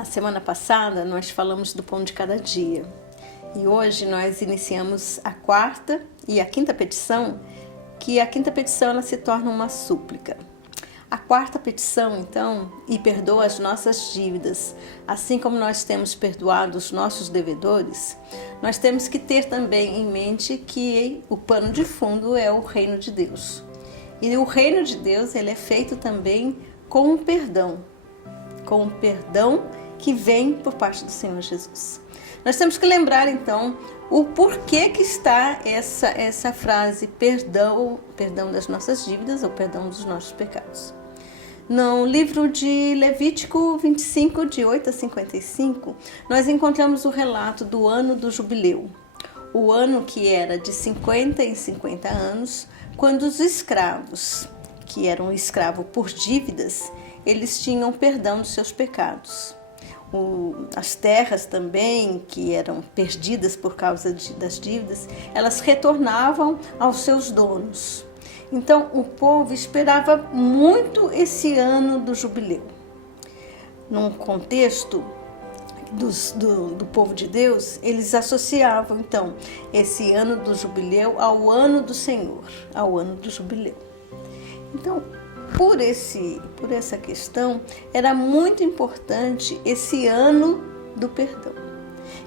Na semana passada nós falamos do pão de cada dia e hoje nós iniciamos a quarta e a quinta petição, que a quinta petição ela se torna uma súplica. A quarta petição, então, e perdoa as nossas dívidas, assim como nós temos perdoado os nossos devedores, nós temos que ter também em mente que o pano de fundo é o reino de Deus. E o reino de Deus ele é feito também com o perdão que vem por parte do Senhor Jesus. Nós temos que lembrar então o porquê que está essa frase perdão das nossas dívidas ou perdão dos nossos pecados. No livro de Levítico 25, de 8 a 55, nós encontramos o relato do ano do jubileu. O ano que era de 50 em 50 anos, quando os escravos, que eram escravos por dívidas, eles tinham perdão dos seus pecados. As terras também, que eram perdidas por causa das dívidas, elas retornavam aos seus donos. Então, o povo esperava muito esse ano do jubileu. Num contexto do povo de Deus, eles associavam, então, esse ano do jubileu ao ano do Senhor, ao ano do jubileu. Então, por essa questão, era muito importante esse ano do perdão.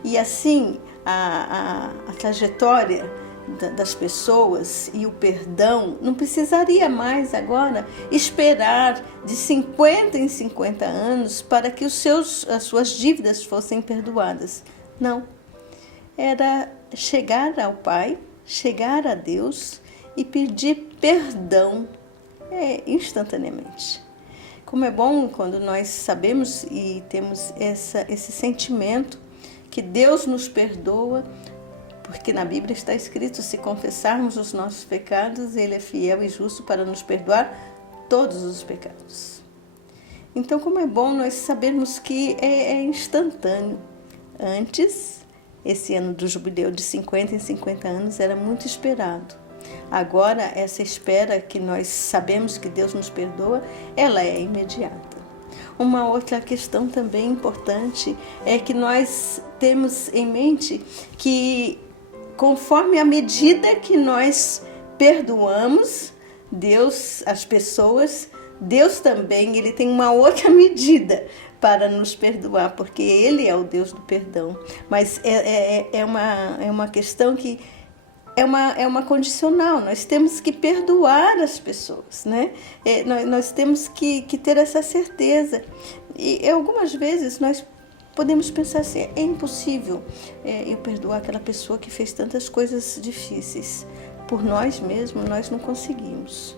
E assim, a trajetória das pessoas e o perdão não precisaria mais agora esperar de 50 em 50 anos para que as suas dívidas fossem perdoadas. Não. Era chegar ao Pai, chegar a Deus e pedir perdão instantaneamente. Como é bom quando nós sabemos e temos esse sentimento que Deus nos perdoa, porque na Bíblia está escrito, se confessarmos os nossos pecados, Ele é fiel e justo para nos perdoar todos os pecados. Então, como é bom nós sabermos que é instantâneo. Antes, esse ano do jubileu de 50 em 50 anos era muito esperado. Agora, essa espera que nós sabemos que Deus nos perdoa, ela é imediata. Uma outra questão também importante é que nós temos em mente que, conforme a medida que nós perdoamos Deus, as pessoas, Deus também ele tem uma outra medida para nos perdoar, porque Ele é o Deus do perdão. Mas é uma questão que é uma condicional, nós temos que perdoar as pessoas, né? Nós temos que ter essa certeza. E algumas vezes nós podemos pensar assim, é impossível eu perdoar aquela pessoa que fez tantas coisas difíceis. Por nós mesmos, nós não conseguimos.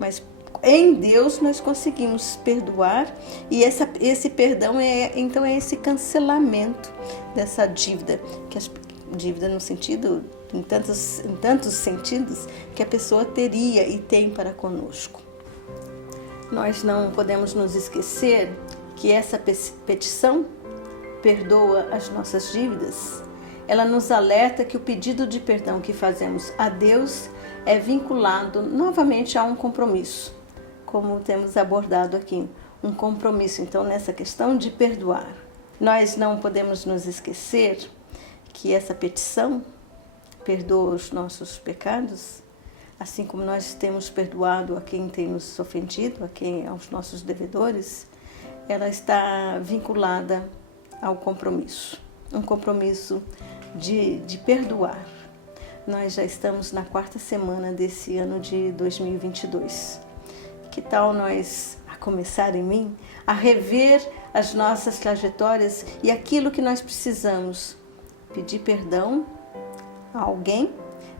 Mas em Deus nós conseguimos perdoar e esse perdão então é esse cancelamento dessa dívida, dívida no sentido, em tantos sentidos, que a pessoa teria e tem para conosco. Nós não podemos nos esquecer que essa petição perdoa as nossas dívidas. Ela nos alerta que o pedido de perdão que fazemos a Deus é vinculado novamente a um compromisso, como temos abordado aqui, um compromisso, então, nessa questão de perdoar. Nós não podemos nos esquecer que essa petição perdoa os nossos pecados, assim como nós temos perdoado a quem tem nos ofendido, aos nossos devedores, ela está vinculada ao compromisso, um compromisso de perdoar. Nós já estamos na quarta semana desse ano de 2022. Que tal nós, a começar em mim, a rever as nossas trajetórias e aquilo que nós precisamos? Pedir perdão a alguém,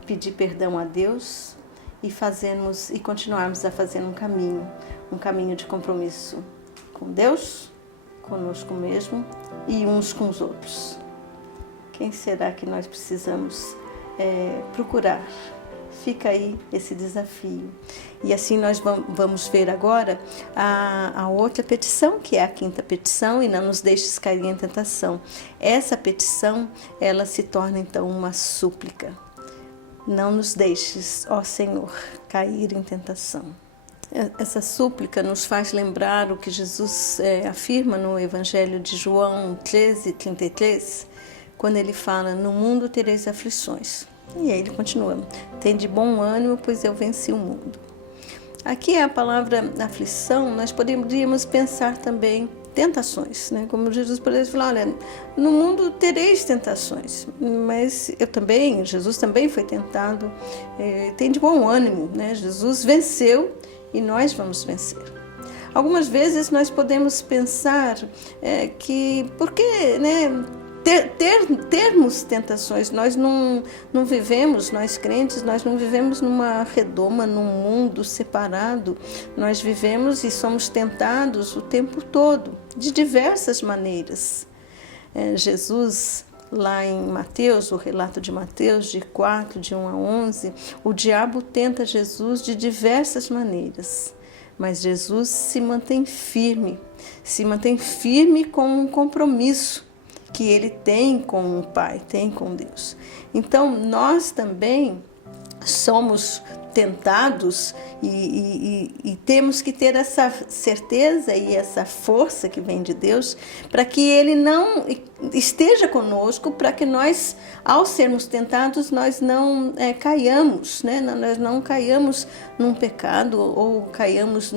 pedir perdão a Deus e continuarmos a fazer um caminho de compromisso com Deus, conosco mesmo e uns com os outros. Quem será que nós precisamos procurar? Fica aí esse desafio. E assim nós vamos ver agora a outra petição, que é a quinta petição, e não nos deixes cair em tentação. Essa petição, ela se torna então uma súplica. Não nos deixes, ó Senhor, cair em tentação. Essa súplica nos faz lembrar o que Jesus afirma no Evangelho de João 13:33, quando ele fala: no mundo tereis aflições. E aí ele continua: tende bom ânimo, pois eu venci o mundo. Aqui a palavra aflição, nós poderíamos pensar também tentações, né? Como Jesus poderia falar: olha, no mundo tereis tentações, mas Jesus também foi tentado, tem de bom ânimo, né? Jesus venceu e nós vamos vencer. Algumas vezes nós podemos pensar que, por que, né, termos tentações? Nós não vivemos, nós crentes, nós não vivemos numa redoma, num mundo separado. Nós vivemos e somos tentados o tempo todo, de diversas maneiras. Jesus, lá em Mateus, o relato de Mateus, de 4, de 1 a 11, o diabo tenta Jesus de diversas maneiras, mas Jesus se mantém firme com um compromisso que ele tem com o Pai, tem com Deus. Então, nós também somos tentados e temos que ter essa certeza e essa força que vem de Deus para que Ele não esteja conosco, para que nós, ao sermos tentados, nós não caiamos, né? Nós não caiamos num pecado ou caiamos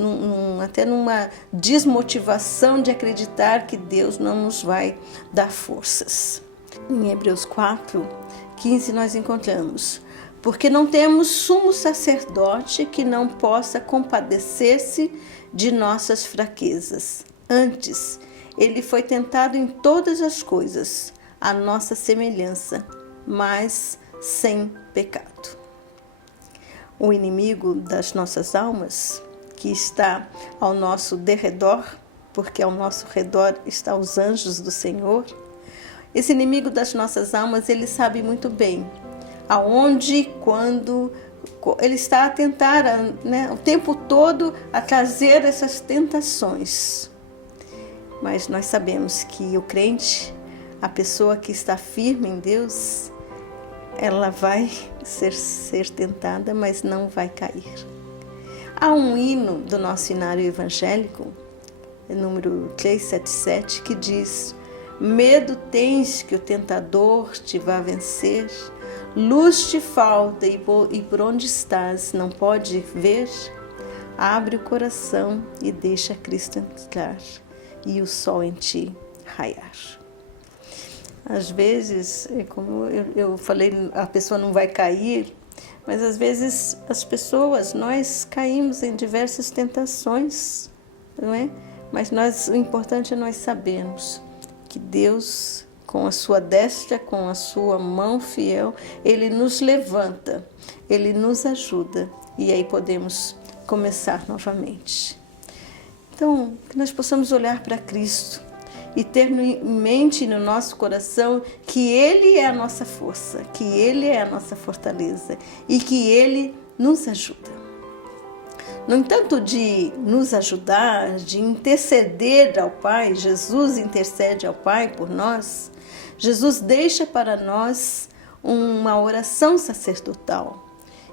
até numa desmotivação de acreditar que Deus não nos vai dar forças. Em Hebreus 4:15 nós encontramos: porque não temos sumo sacerdote que não possa compadecer-se de nossas fraquezas. Antes, ele foi tentado em todas as coisas, à nossa semelhança, mas sem pecado. O inimigo das nossas almas, que está ao nosso derredor, porque ao nosso redor estão os anjos do Senhor, esse inimigo das nossas almas, ele sabe muito bem aonde e quando ele está a tentar, né, o tempo todo a trazer essas tentações. Mas nós sabemos que o crente, a pessoa que está firme em Deus, ela vai ser tentada, mas não vai cair. Há um hino do nosso hinário evangélico, número 377, que diz: medo tens que o tentador te vá vencer, luz te falta e por onde estás não pode ver? Abre o coração e deixa Cristo entrar e o sol em ti raiar. Às vezes, como eu falei, a pessoa não vai cair, mas às vezes nós caímos em diversas tentações, não é? Mas o importante é nós sabermos que Deus, com a sua destra, com a sua mão fiel, Ele nos levanta, Ele nos ajuda e aí podemos começar novamente. Então, que nós possamos olhar para Cristo e ter em mente no nosso coração que Ele é a nossa força, que Ele é a nossa fortaleza e que Ele nos ajuda. No entanto, de nos ajudar, de interceder ao Pai, Jesus intercede ao Pai por nós, Jesus deixa para nós uma oração sacerdotal.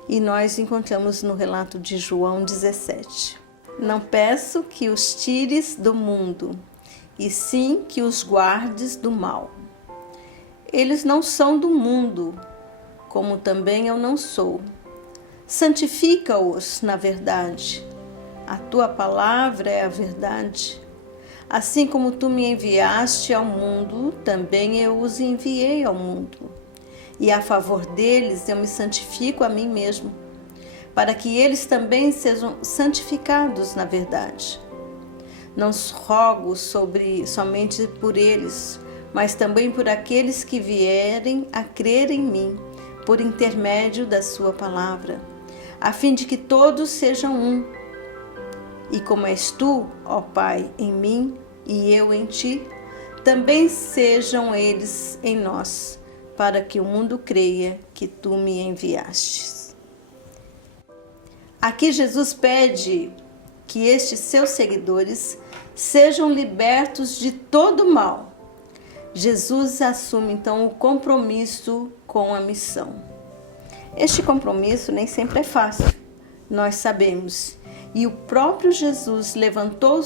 E nós encontramos no relato de João 17. Não peço que os tires do mundo, e sim que os guardes do mal. Eles não são do mundo, como também eu não sou. Santifica-os na verdade. A tua palavra é a verdade. Assim como tu me enviaste ao mundo, também eu os enviei ao mundo. E a favor deles eu me santifico a mim mesmo, para que eles também sejam santificados na verdade. Não rogo somente por eles, mas também por aqueles que vierem a crer em mim, por intermédio da sua palavra, a fim de que todos sejam um. E como és tu, ó Pai, em mim e eu em ti, também sejam eles em nós, para que o mundo creia que tu me enviastes. Aqui Jesus pede que estes seus seguidores sejam libertos de todo mal. Jesus assume então o compromisso com a missão. Este compromisso nem sempre é fácil, nós sabemos. e o próprio Jesus levantou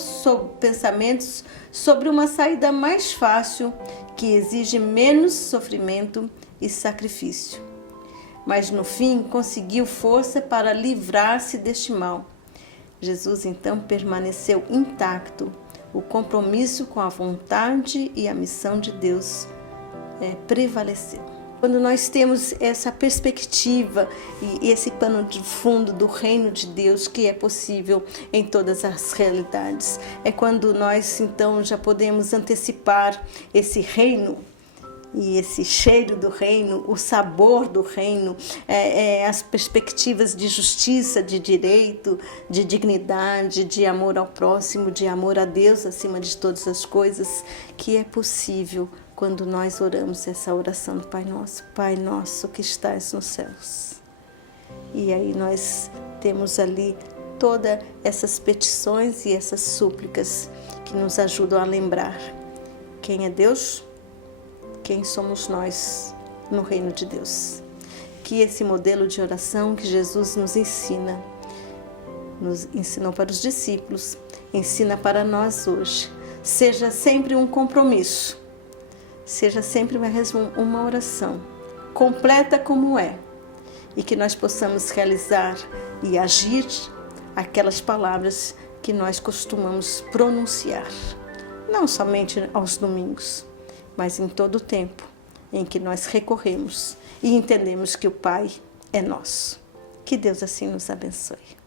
pensamentos sobre uma saída mais fácil, que exige menos sofrimento e sacrifício. Mas no fim conseguiu força para livrar-se deste mal. Jesus então permaneceu intacto. O compromisso com a vontade e a missão de Deus prevaleceu. Quando nós temos essa perspectiva e esse pano de fundo do reino de Deus, que é possível em todas as realidades, é quando nós então já podemos antecipar esse reino e esse cheiro do reino, o sabor do reino, as perspectivas de justiça, de direito, de dignidade, de amor ao próximo, de amor a Deus acima de todas as coisas, que é possível quando nós oramos essa oração do Pai Nosso que estás nos céus. E aí nós temos ali todas essas petições e essas súplicas que nos ajudam a lembrar quem é Deus, quem somos nós no reino de Deus. Que esse modelo de oração que Jesus nos ensinou para os discípulos, ensina para nós hoje, seja sempre um compromisso, seja sempre uma oração, completa como é, e que nós possamos realizar e agir aquelas palavras que nós costumamos pronunciar, não somente aos domingos, mas em todo o tempo em que nós recorremos e entendemos que o Pai é nosso. Que Deus assim nos abençoe.